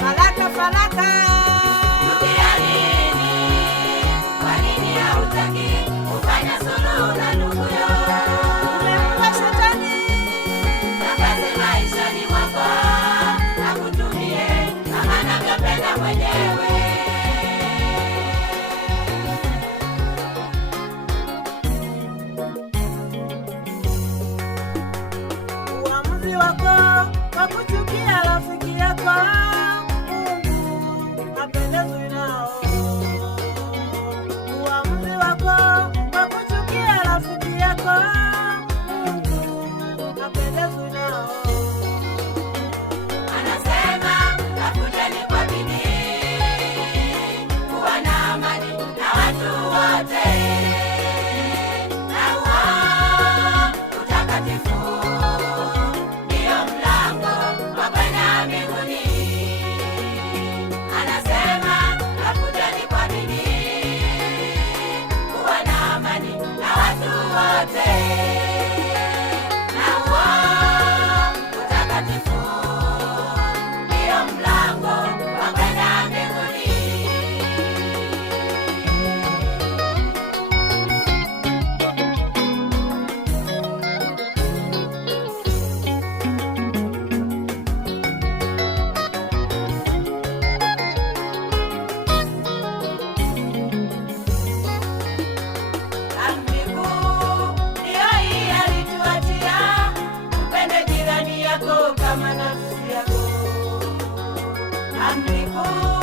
Falaka falaka, Rudia nini? Kwa nini hautaki kufanya suluhu na nduguyo? umempa shetani. Nafasi maishani mwako akutumie kama anavyopenda mwenyewe. Uamuzi wako wa kuchukia rafiki yako, Mungu hapendezwi nao. Uamuzi wako wa kuchukia rafiki yako, Mungu hapendezwi nao. Anasema tafuteni kwa bidii kuwa na amani na watu wote, na huo utakatifu ndio mlango wa kwenda mbinguni. Anasema tafuteni kwa bidii kuwa na amani na watu wote, na huo utakatifu ndio mlango wa kwenda mbinguni. Amri kuu ndiyo hii alituachia, mpende jirani yako kama nafsi yako. Amri kuu